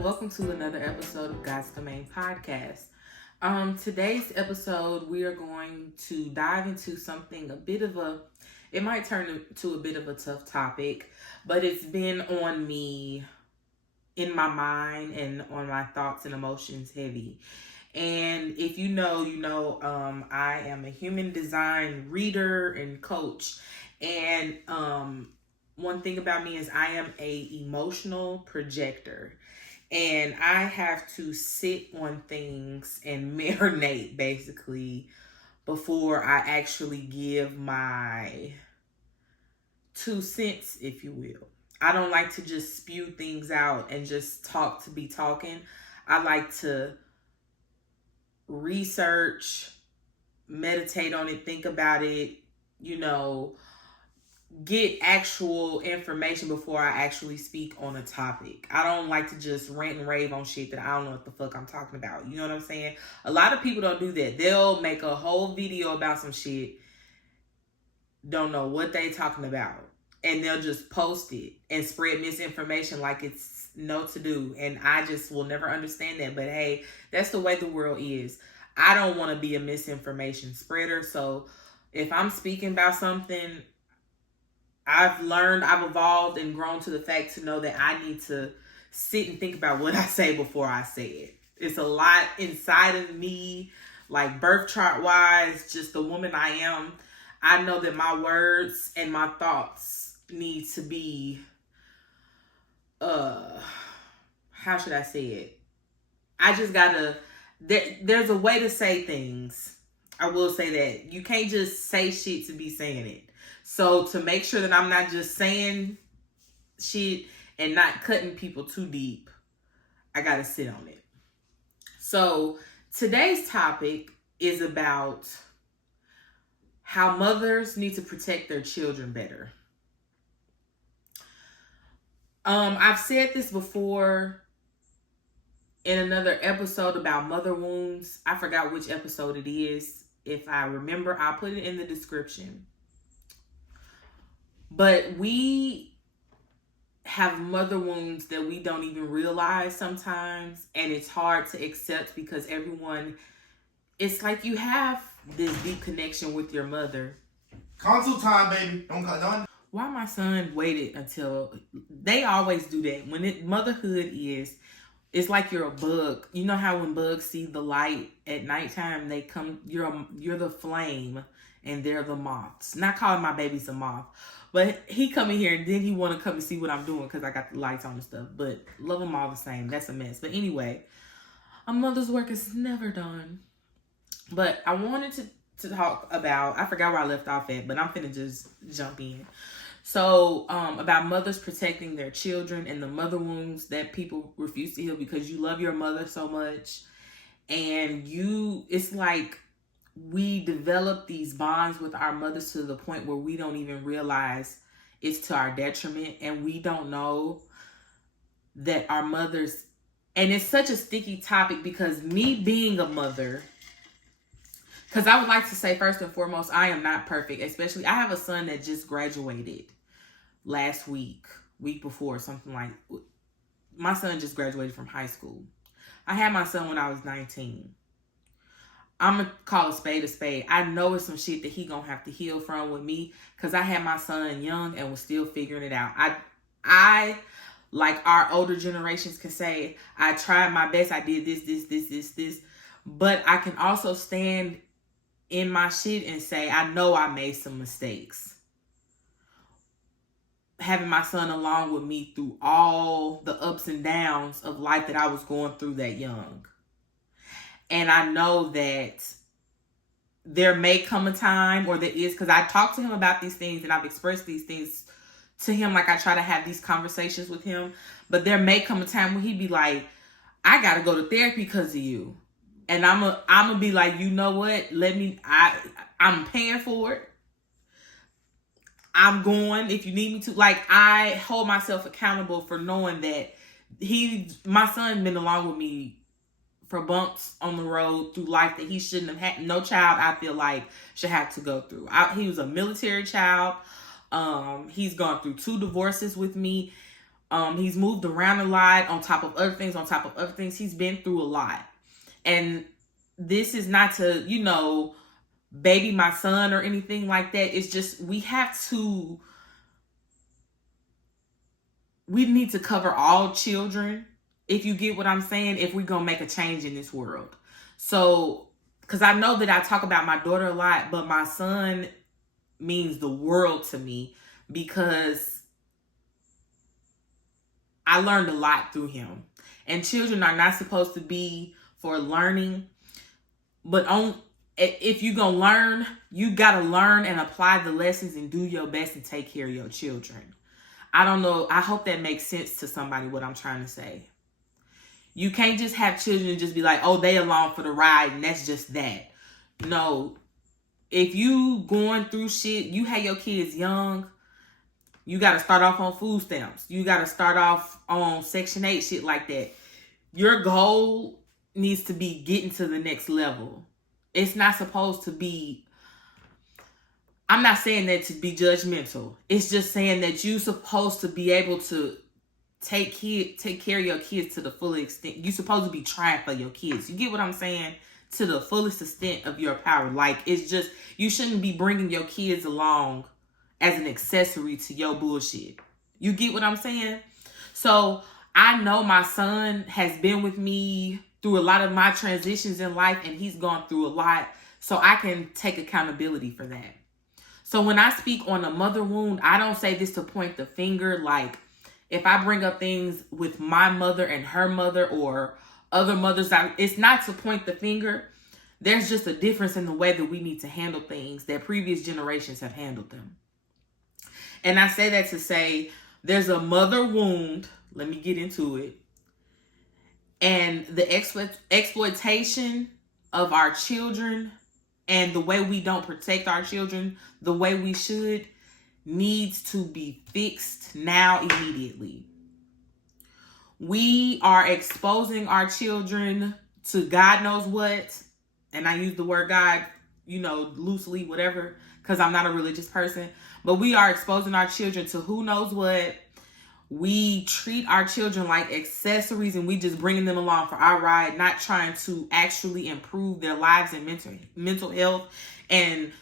and welcome to another episode of Deauxmane podcast. Today's episode, we are going to dive into something it might turn into a bit of a tough topic, but it's been on me, in my mind, and on my thoughts and emotions heavy. And if you know, I am a human design reader and coach. And one thing about me is I am a emotional projector. And I have to sit on things and marinate, basically, before I actually give my 2 cents, if you will. I don't like to just spew things out and just talk to be talking. I like to research, meditate on it, think about it, get actual information before I actually speak on a topic. I don't like to just rant and rave on shit that I don't know what the fuck I'm talking about. You know what I'm saying? A lot of people don't do that. They'll make a whole video about some shit, don't know what they talking about, and they'll just post it and spread misinformation like it's no to do. And I just will never understand that. But hey, that's the way the world is. I don't want to be a misinformation spreader. So if I'm speaking about something, I've evolved and grown to the fact to know that I need to sit and think about what I say before I say it. It's a lot inside of me, like birth chart wise, just the woman I am. I know that my words and my thoughts need to be, how should I say it? I just gotta, there's a way to say things. I will say that. You can't just say shit to be saying it. So to make sure that I'm not just saying shit and not cutting people too deep, I gotta sit on it. So today's topic is about how mothers need to protect their children better. I've said this before in another episode about mother wounds. I forgot which episode it is. If I remember, I'll put it in the description. But we have mother wounds that we don't even realize sometimes. And it's hard to accept because it's like you have this deep connection with your mother. Console time, baby. Don't cut on. Why my son waited until... They always do that. Motherhood is... It's like you're a bug. You know how when bugs see the light at nighttime, they come... You're the flame and they're the moths. Not calling my babies a moth. But he come in here and then he want to come and see what I'm doing because I got the lights on and stuff. But love them all the same. That's a mess. But anyway, a mother's work is never done. But I wanted to talk about... I forgot where I left off at, but I'm finna just jump in. So, about mothers protecting their children and the mother wounds that people refuse to heal because you love your mother so much. And it's like we develop these bonds with our mothers to the point where we don't even realize it's to our detriment. And we don't know that our mothers... And it's such a sticky topic because me being a mother... Because I would like to say, first and foremost, I am not perfect. Especially, I have a son that just graduated last week before, something like... My son just graduated from high school. I had my son when I was 19. I'm going to call a spade a spade. I know it's some shit that he going to have to heal from with me because I had my son young and was still figuring it out. I like our older generations can say, I tried my best. I did this. But I can also stand in my shit and say, I know I made some mistakes. Having my son along with me through all the ups and downs of life that I was going through that young. And I know that there may come a time, or there is, because I talk to him about these things and I've expressed these things to him. Like I try to have these conversations with him, but there may come a time when he'd be like, I got to go to therapy because of you. And I'm gonna be like, you know what? I'm paying for it. I'm going if you need me to. Like, I hold myself accountable for knowing that my son been along with me for bumps on the road through life that he shouldn't have had. No child, I feel like, should have to go through. He was a military child. He's gone through 2 divorces with me. He's moved around a lot on top of other things, on top of other things. He's been through a lot. And this is not to, baby my son or anything like that. It's just we need to cover all children, if you get what I'm saying, if we're going to make a change in this world. So, because I know that I talk about my daughter a lot, but my son means the world to me because I learned a lot through him. And children are not supposed to be for learning, but if you're going to learn, you got to learn and apply the lessons and do your best and take care of your children. I don't know. I hope that makes sense to somebody what I'm trying to say. You can't just have children and just be like, oh, they along for the ride and that's just that. No. If you going through shit, you have your kids young, you got to start off on food stamps. You got to start off on Section 8, shit like that. Your goal needs to be getting to the next level. It's not supposed to be, I'm not saying that to be judgmental. It's just saying that you're supposed to be able to take care of your kids to the fullest extent. You're supposed to be trying for your kids. You get what I'm saying? To the fullest extent of your power. Like, it's just, you shouldn't be bringing your kids along as an accessory to your bullshit. You get what I'm saying? So I know my son has been with me through a lot of my transitions in life, and he's gone through a lot. So I can take accountability for that. So when I speak on a mother wound, I don't say this to point the finger. Like, if I bring up things with my mother and her mother or other mothers, it's not to point the finger. There's just a difference in the way that we need to handle things that previous generations have handled them. And I say that to say there's a mother wound. Let me get into it. And the exploitation of our children and the way we don't protect our children the way we should needs to be fixed now, immediately. We are exposing our children to God knows what. And I use the word God, loosely, whatever, because I'm not a religious person. But we are exposing our children to who knows what. We treat our children like accessories and we just bringing them along for our ride, not trying to actually improve their lives and mental health and,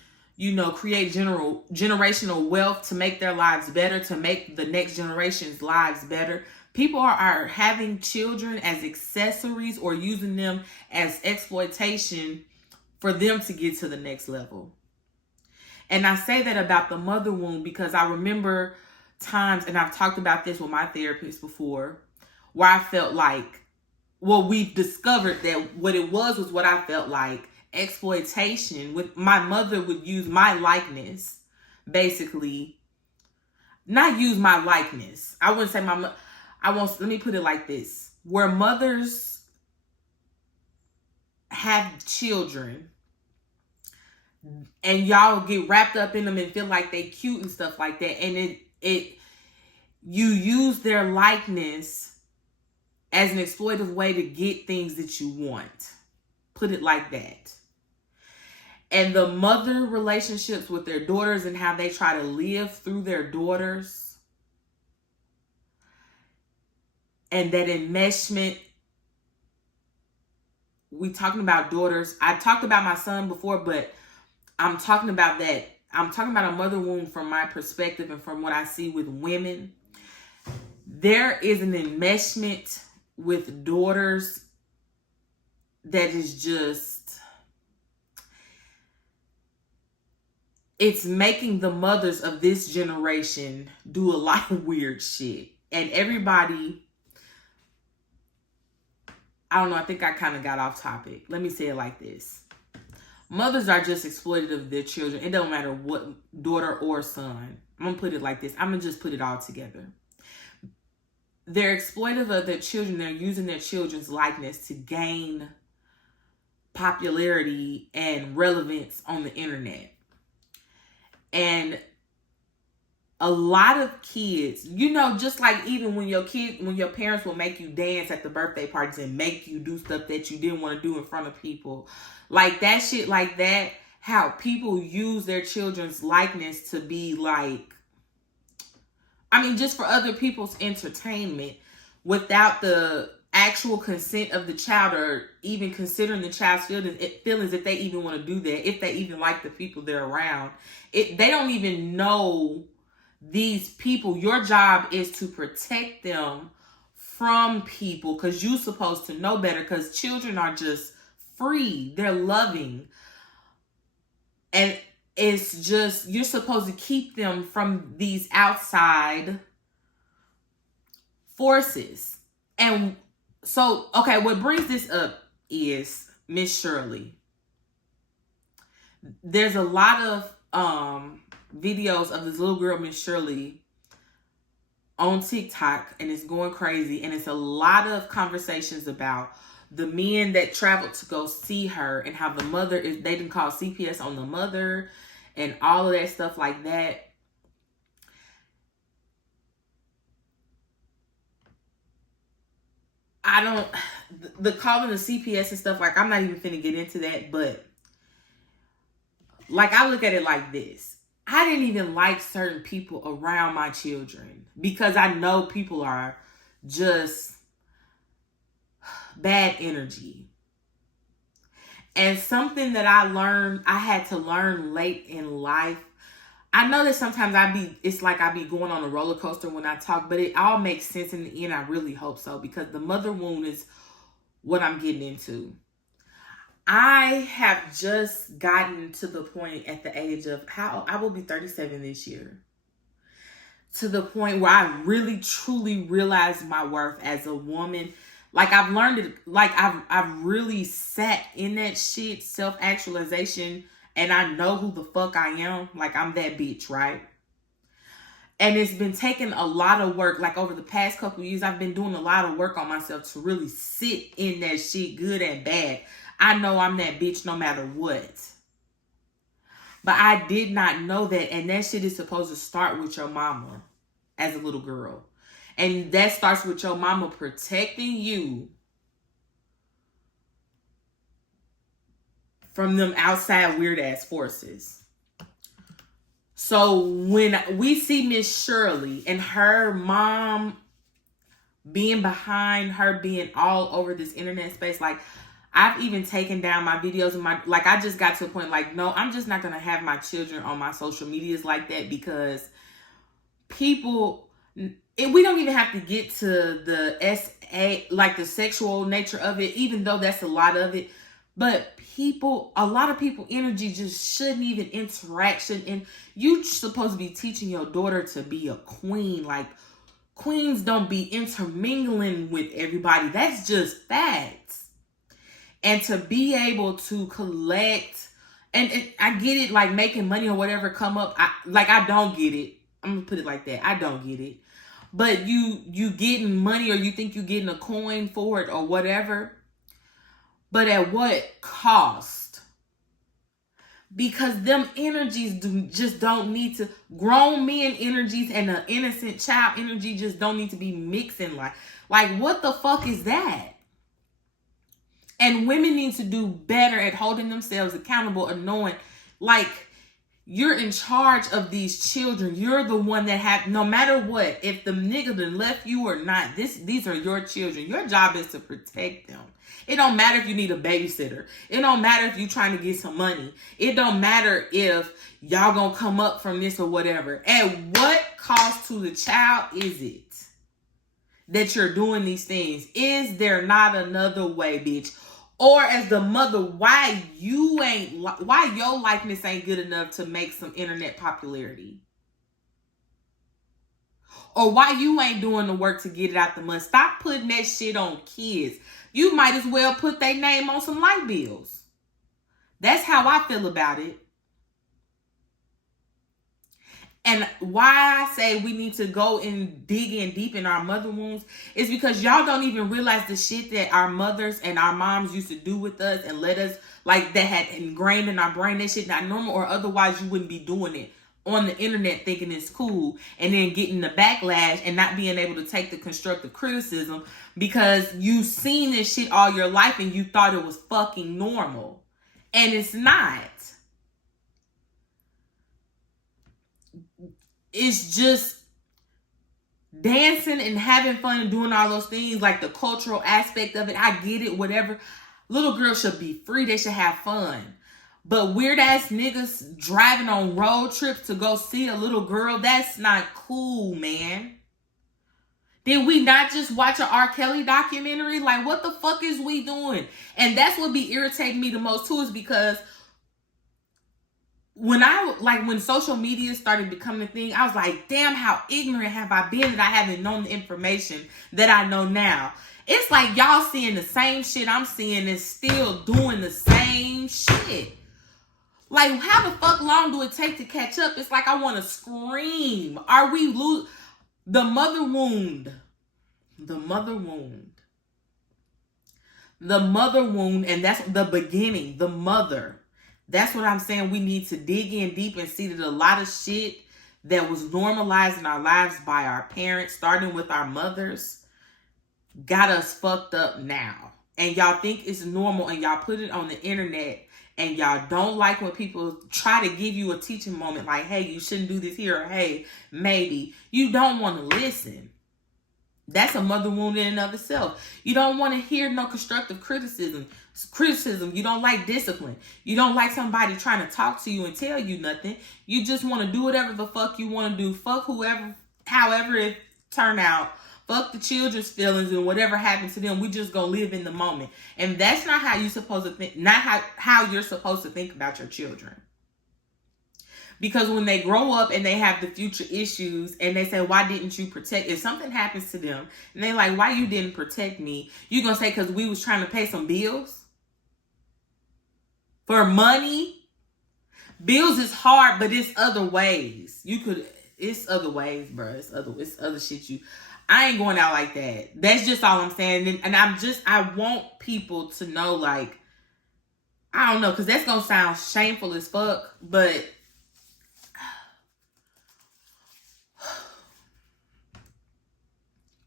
create generational wealth to make their lives better, to make the next generation's lives better. People are having children as accessories or using them as exploitation for them to get to the next level. And I say that about the mother wound because I remember times, and I've talked about this with my therapist before, where I felt like, we've discovered that what it was what I felt like exploitation. With my mother would use my likeness, basically, not use my likeness. I wouldn't say let me put it like this. Where mothers have children and y'all get wrapped up in them and feel like they cute and stuff like that. And you use their likeness as an exploitive way to get things that you want. Put it like that. And the mother relationships with their daughters and how they try to live through their daughters. And that enmeshment. We talking about daughters. I talked about my son before, but I'm talking about that. I'm talking about a mother wound from my perspective and from what I see with women. There is an enmeshment with daughters that is just, it's making the mothers of this generation do a lot of weird shit. And everybody, I don't know, I think I kind of got off topic. Let me say it like this. Mothers are just exploitive of their children. It don't matter what daughter or son. I'm going to put it like this. I'm going to just put it all together. They're exploitive of their children. They're using their children's likeness to gain popularity and relevance on the internet. And a lot of kids, just like even when your parents will make you dance at the birthday parties and make you do stuff that you didn't want to do in front of people, like that shit like that, how people use their children's likeness to be like I mean, just for other people's entertainment without the actual consent of the child or even considering the child's feelings if they even want to do that, if they even like the people they're around. They don't even know these people. Your job is to protect them from people because you're supposed to know better, because children are just free. They're loving. And it's just, you're supposed to keep them from these outside forces. And so, okay, what brings this up is Miss Shirley. There's a lot of videos of this little girl, Miss Shirley, on TikTok, and it's going crazy. And it's a lot of conversations about the men that traveled to go see her and how the mother is, they didn't call CPS on the mother and all of that stuff like that. The calling the CPS and stuff, like, I'm not even finna get into that, but like, I look at it like this. I didn't even like certain people around my children because I know people are just bad energy. And something that I had to learn late in life. I know that sometimes it's like I be going on a roller coaster when I talk, but it all makes sense in the end. I really hope so, because the mother wound is what I'm getting into. I have just gotten to the point at the age of I will be 37 this year, to the point where I really truly realized my worth as a woman. Like, I've learned it, like I've really sat in that shit, self-actualization, and I know who the fuck I am. Like, I'm that bitch, right? And it's been taking a lot of work. Like, over the past couple of years, I've been doing a lot of work on myself to really sit in that shit, good and bad. I know I'm that bitch no matter what. But I did not know that. And that shit is supposed to start with your mama as a little girl. And that starts with your mama protecting you from them outside weird ass forces. So when we see Miss Shirley and her mom being behind her, being all over this internet space, like, I've even taken down my videos and I just got to a point like, no, I'm just not going to have my children on my social medias like that, because people, we don't even have to get to the like the sexual nature of it, even though that's a lot of it. But a lot of people energy just shouldn't even interact. And you supposed to be teaching your daughter to be a queen. Like, queens don't be intermingling with everybody. That's just facts. And to be able to collect, and I get it, like, making money or whatever come up. I don't get it. I'm gonna put it like that. I don't get it. But you getting money, or you think you getting a coin for it or whatever. But at what cost? Because them energies just don't need to, grown men energies and an innocent child energy just don't need to be mixing. Like what the fuck is that? And women need to do better at holding themselves accountable and knowing, like, you're in charge of these children. You're the one that no matter what, if the nigga done left you or not, these are your children. Your job is to protect them. It don't matter if you need a babysitter. It don't matter if you're trying to get some money. It don't matter if y'all gonna come up from this or whatever. At what cost to the child is it that you're doing these things? Is there not another way, bitch? Or as the mother, why your likeness ain't good enough to make some internet popularity? Or why you ain't doing the work to get it out the mud? Stop putting that shit on kids. You might as well put their name on some light bills. That's how I feel about it. And why I say we need to go and dig in deep in our mother wounds is because y'all don't even realize the shit that our mothers and our moms used to do with us and let us, like, that had ingrained in our brain. That shit not normal, or otherwise you wouldn't be doing it on the internet thinking it's cool and then getting the backlash and not being able to take the constructive criticism because you've seen this shit all your life and you thought it was fucking normal. And it's not. It's just, dancing and having fun and doing all those things, like the cultural aspect of it, I get it, whatever. Little girls should be free. They should have fun. But weird ass niggas driving on road trips to go see a little girl, that's not cool, man. Did we not just watch an R. Kelly documentary? Like, what the fuck is we doing? And that's what be irritating me the most too, is because when social media started becoming a thing, I was like, damn, how ignorant have I been that I haven't known the information that I know now. It's like y'all seeing the same shit I'm seeing and still doing the same shit. Like, how the fuck long do it take to catch up? It's like I want to scream. Are we the mother wound? The mother wound. The mother wound, and that's the beginning. The mother. That's what I'm saying. We need to dig in deep and see that a lot of shit that was normalized in our lives by our parents, starting with our mothers, got us fucked up now. And y'all think it's normal, and y'all put it on the internet, and y'all don't like when people try to give you a teaching moment like, hey, you shouldn't do this here, or hey, maybe. You don't want to listen. That's a mother wound in and of itself. You don't want to hear no constructive criticism. You don't like discipline. You don't like somebody trying to talk to you and tell you nothing. You just want to do whatever the fuck you want to do. Fuck whoever, however it turn out. Fuck the children's feelings and whatever happened to them. We just go live in the moment. And that's not how you're supposed to think. Not how you're supposed to think about your children. Because when they grow up and they have the future issues and they say, why didn't you protect? If something happens to them and they like, why you didn't protect me? You gonna say, because we was trying to pay some bills? For money? Bills is hard, but it's other ways. It's other ways, bro. It's other shit I ain't going out like that. That's just all I'm saying. And I want people to know, like, I don't know, because that's gonna sound shameful as fuck, but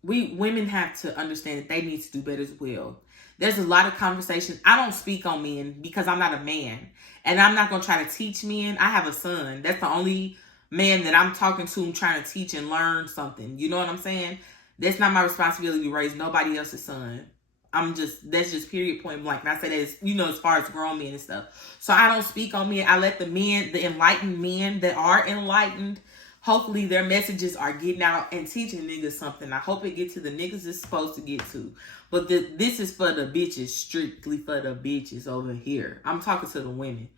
women have to understand that they need to do better as well. There's a lot of conversations. I don't speak on men because I'm not a man. And I'm not going to try to teach men. I have a son. That's the only man that I'm talking to and trying to teach and learn something. You know what I'm saying? That's not my responsibility to raise nobody else's son. That's just period point blank. And I say that as far as grown men and stuff. So I don't speak on men. I let the enlightened men that are enlightened, hopefully their messages are getting out and teaching niggas something. I hope it gets to the niggas it's supposed to get to. But this is for the bitches, strictly for the bitches over here. I'm talking to the women.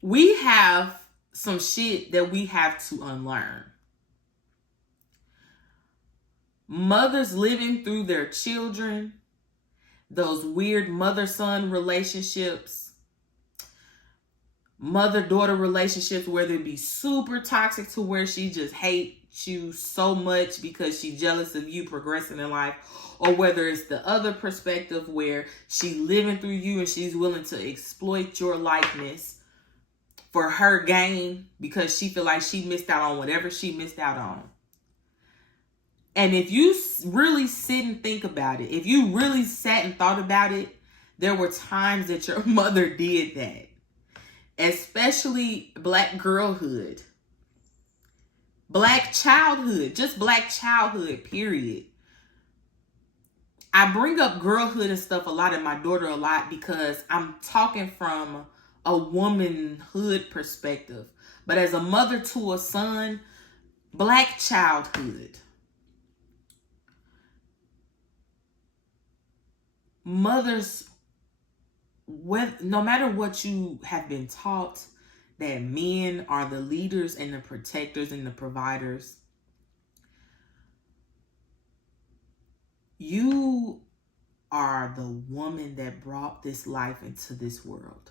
We have some shit that we have to unlearn. Mothers living through their children, those weird mother-son relationships, mother-daughter relationships where they be super toxic to where she just hates you so much because she's jealous of you progressing in life, or whether it's the other perspective where she's living through you and she's willing to exploit your likeness for her gain because she feel like she missed out on whatever she missed out on. And if you really sit and think about it, if you really sat and thought about it, there were times that your mother did that. Especially black girlhood. Black childhood. Just black childhood, period. I bring up girlhood and stuff a lot and my daughter a lot because I'm talking from a womanhood perspective. But as a mother to a son, black childhood. Mothers, no matter what you have been taught, that men are the leaders and the protectors and the providers, you are the woman that brought this life into this world.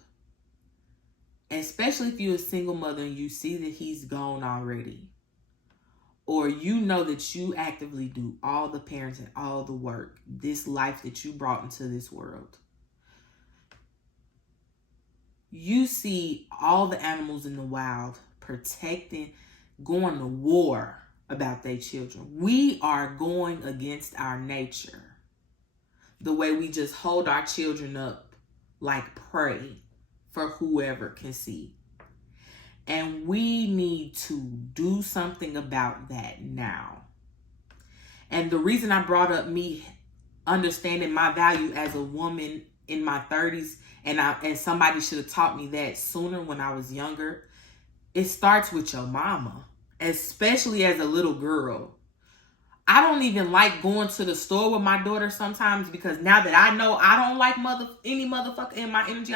Especially if you're a single mother and you see that he's gone already. Or you know that you actively do all the parenting, all the work, this life that you brought into this world. You see all the animals in the wild protecting, going to war about their children. We are going against our nature. The way we just hold our children up like prey for whoever can see. And we need to do something about that now. And the reason I brought up me understanding my value as a woman in my 30s, and somebody should have taught me that sooner when I was younger, it starts with your mama, especially as a little girl. I don't even like going to the store with my daughter sometimes, because now that I know I don't like any motherfucker in my energy,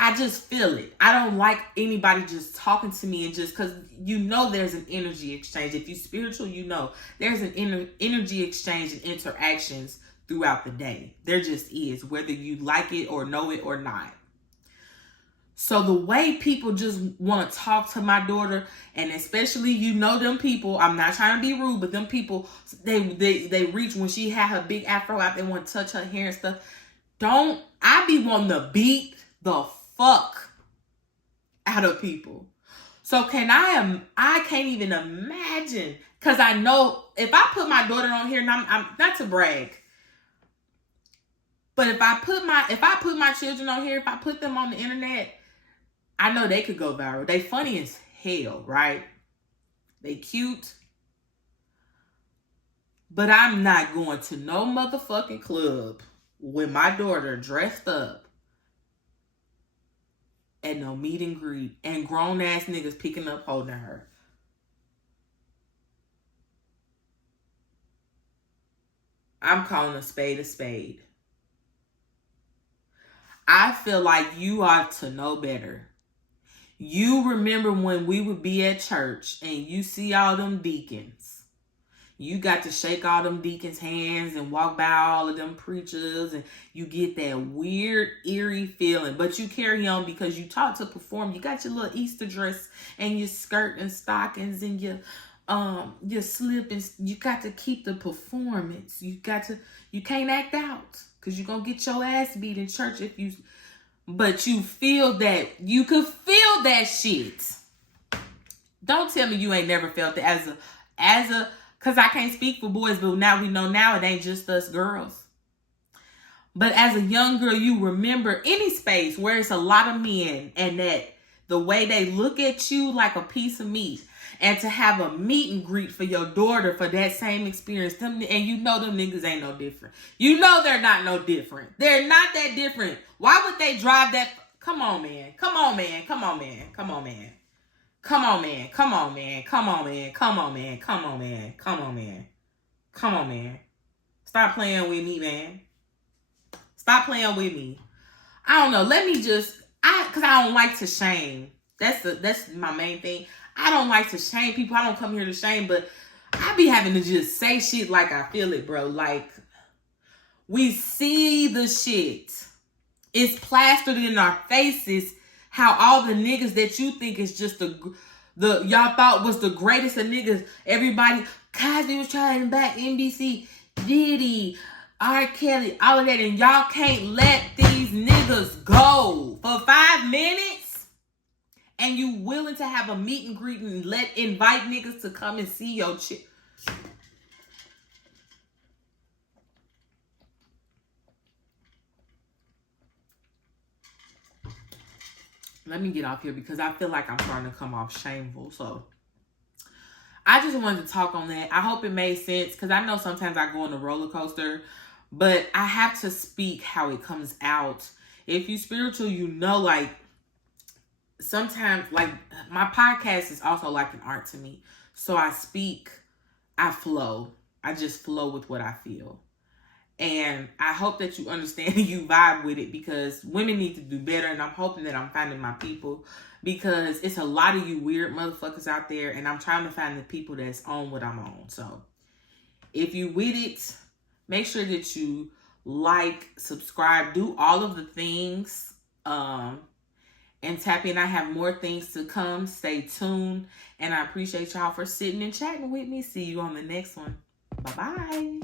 I just feel it. I don't like anybody just talking to me, and just because there's an energy exchange. If you're spiritual, there's an energy exchange and interactions throughout the day. There just is, whether you like it or know it or not. So the way people just want to talk to my daughter, and especially them people, I'm not trying to be rude, but them people, they reach when she had her big afro out, they want to touch her hair and stuff. I be wanting to beat the fuck out of people. So I can't even imagine, because I know if I put my daughter on here, and I'm not to brag, but if I put my children on here, if I put them on the internet, I know they could go viral. They funny as hell, right? They cute. But I'm not going to no motherfucking club with my daughter dressed up at no meet and greet and grown ass niggas picking up holding her. I'm calling a spade a spade. I feel like you ought to know better. You remember when we would be at church and you see all them deacons. You got to shake all them deacons' hands and walk by all of them preachers, and you get that weird, eerie feeling. But you carry on because you taught to perform. You got your little Easter dress and your skirt and stockings and your slip, and you got to keep the performance. You can't act out, because you're going to get your ass beat in church but you feel that, you could feel that shit. Don't tell me you ain't never felt it because I can't speak for boys, but now we know now it ain't just us girls. But as a young girl, you remember any space where it's a lot of men, and that the way they look at you like a piece of meat, and to have a meet and greet for your daughter for that same experience, them niggas ain't no different. They're not no different. They're not that different. Why would they drive that? Come on, man. Come on, man. Come on, man. Come on, man. Come on, man. Come on, man. Come on, man. Come on, man. Come on, man. Come on, man. Come on, man. Stop playing with me, man. Stop playing with me. I don't know. Because I don't like to shame. That's my main thing. I don't like to shame people. I don't come here to shame, but I be having to just say shit like I feel it, bro. Like, we see the shit. It's plastered in our faces how all the niggas that you think is just y'all thought was the greatest of niggas. Everybody, Cosby was trying back, NBC, Diddy, R. Kelly, all of that, and y'all can't let these niggas go for 5 minutes. And you willing to have a meet and greet and invite niggas to come and see your shit. Let me get off here because I feel like I'm starting to come off shameful. So I just wanted to talk on that. I hope it made sense, because I know sometimes I go on a roller coaster, but I have to speak how it comes out. If you spiritual, like, sometimes, like, my podcast is also like an art to me. So I speak, I flow. I just flow with what I feel. And I hope that you understand and you vibe with it, because women need to do better. And I'm hoping that I'm finding my people, because it's a lot of you weird motherfuckers out there. And I'm trying to find the people that's on what I'm on. So if you with it, make sure that you like, subscribe, do all of the things. And tap in. I have more things to come. Stay tuned. And I appreciate y'all for sitting and chatting with me. See you on the next one. Bye-bye.